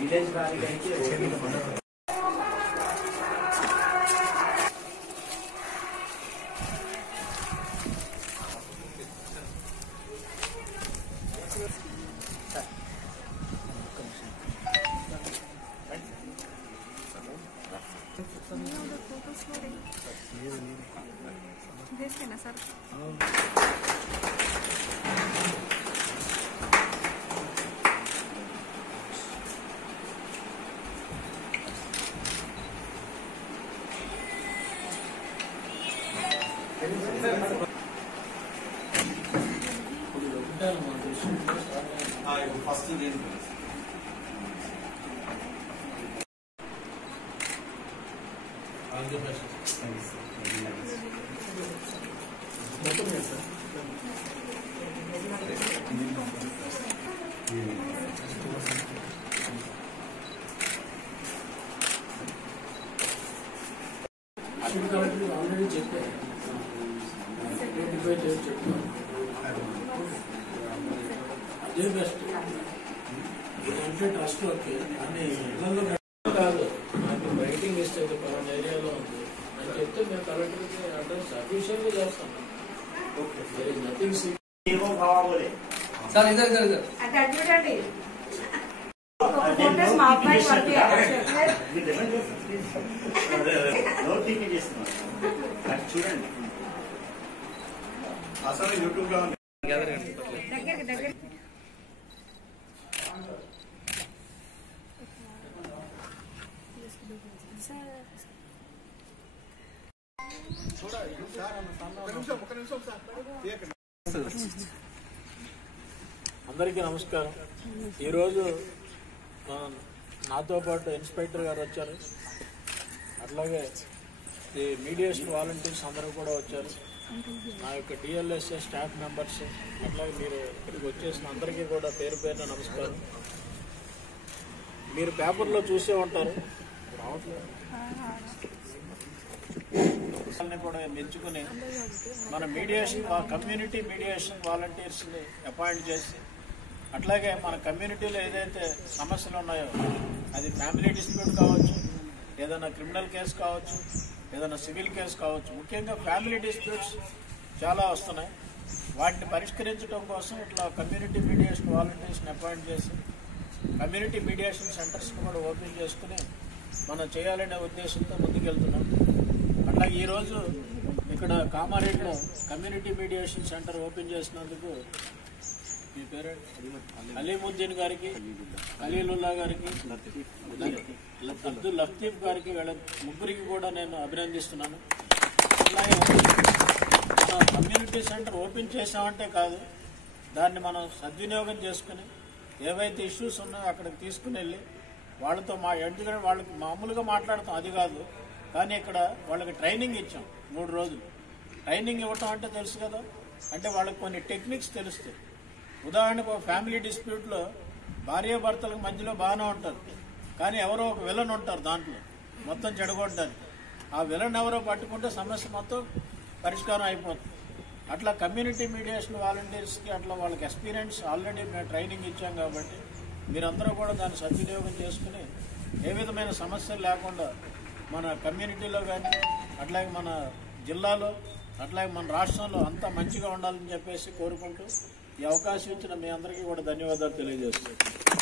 Village రాజకీయానికి देखेना sir first All the best. Thanks. Already checked it. అదే best అంటే ట్రస్ట్ ఓకే అని ఇళ్లలో కాదు నాకు రైటింగ్ ఇస్తే పలానా ఏరియాలో ఉంది అని చెప్తే మేము కలెక్టర్కి అడ్రస్ అఫీషియల్గా చేస్తాం ఓకే నథింగ్ సార్ ఇద్దరు ఇద్దరు ఇద్దరు అంటే చూడండి ఫోటోస్ మా అబ్బాయి చూడండి అసలు యూట్యూబ్ లో దగ్గరికి దగ్గర అందరికీ నమస్కారం. ఈరోజు నాతో పాటు ఇన్స్పెక్టర్ గారు వచ్చారు, అట్లాగే ఈ మీడియేషన్ వాలంటీర్స్ అందరూ కూడా వచ్చారు, నా యొక్క డిఎల్ఎస్ఏ స్టాఫ్ మెంబర్స్, అట్లాగే మీరు ఇక్కడికి వచ్చేసిన అందరికీ కూడా పేరు పేరున నమస్కారం. మీరు పేపర్లో చూసే ఉంటారు, కూడా మెచ్చుకుని మన మీడియేషన్ కమ్యూనిటీ మీడియేషన్ వాలంటీర్స్ని అపాయింట్ చేసి, అట్లాగే మన కమ్యూనిటీలో ఏదైతే సమస్యలు ఉన్నాయో అది ఫ్యామిలీ డిస్ప్యూట్ కావచ్చు, ఏదైనా క్రిమినల్ కేసు కావచ్చు, ఏదైనా సివిల్ కేసు కావచ్చు, ముఖ్యంగా ఫ్యామిలీ డిస్ప్యూట్స్ చాలా వస్తున్నాయి. వాటిని పరిష్కరించడం కోసం ఇట్లా కమ్యూనిటీ మీడియేషన్ వాలంటీర్స్ని అపాయింట్ చేసి కమ్యూనిటీ మీడియేషన్ సెంటర్స్ని కూడా ఓపెన్ చేసుకుని మనం చేయాలనే ఉద్దేశంతో ముందుకెళ్తున్నాం. అట్లాగే ఈరోజు ఇక్కడ కామారెడ్డిలో కమ్యూనిటీ మీడియేషన్ సెంటర్ ఓపెన్ చేసినందుకు మీ పేరు అలీముద్దీన్ గారికి, ఖలీలుల్లా గారికి, అబ్దుల్ లతీఫ్ గారికి, వీళ్ళ ముగ్గురికి కూడా నేను అభినందిస్తున్నాను. అలాగే మన కమ్యూనిటీ సెంటర్ ఓపెన్ చేసామంటే కాదు, దాన్ని మనం సద్వినియోగం చేసుకుని ఏవైతే ఇష్యూస్ ఉన్నాయో అక్కడికి తీసుకుని వెళ్ళి వాళ్ళతో ఎందుకంటే వాళ్ళకి మామూలుగా మాట్లాడతాం అది కాదు, కానీ ఇక్కడ వాళ్ళకి ట్రైనింగ్ ఇచ్చాం. 3 రోజులు ట్రైనింగ్ ఇవ్వటం అంటే తెలుసు కదా, అంటే వాళ్ళకి కొన్ని టెక్నిక్స్ తెలుస్తాయి. ఉదాహరణకు ఫ్యామిలీ డిస్ప్యూట్లో భార్యాభర్తలకు మధ్యలో బాగానే ఉంటారు, కానీ ఎవరో ఒక విలన్ ఉంటారు దాంట్లో మొత్తం చెడగొట్టడానికి. ఆ విలన్ ఎవరో పట్టుకుంటే సమస్య మొత్తం పరిష్కారం అయిపోతుంది. అట్లా కమ్యూనిటీ మీడియేషన్ వాలంటీర్స్కి అట్లా వాళ్ళకి ఎక్స్పీరియన్స్ ఆల్రెడీ మేము ట్రైనింగ్ ఇచ్చాం కాబట్టి మీరందరూ కూడా దాన్ని సద్వినియోగం చేసుకుని ఏ విధమైన సమస్యలు లేకుండా మన కమ్యూనిటీలో కానీ అట్లాగే మన జిల్లాలో అట్లాగే మన రాష్ట్రంలో అంతా మంచిగా ఉండాలని చెప్పేసి కోరుకుంటూ ఈ అవకాశం ఇచ్చిన మీ అందరికీ కూడా ధన్యవాదాలు తెలియజేస్తున్నాను.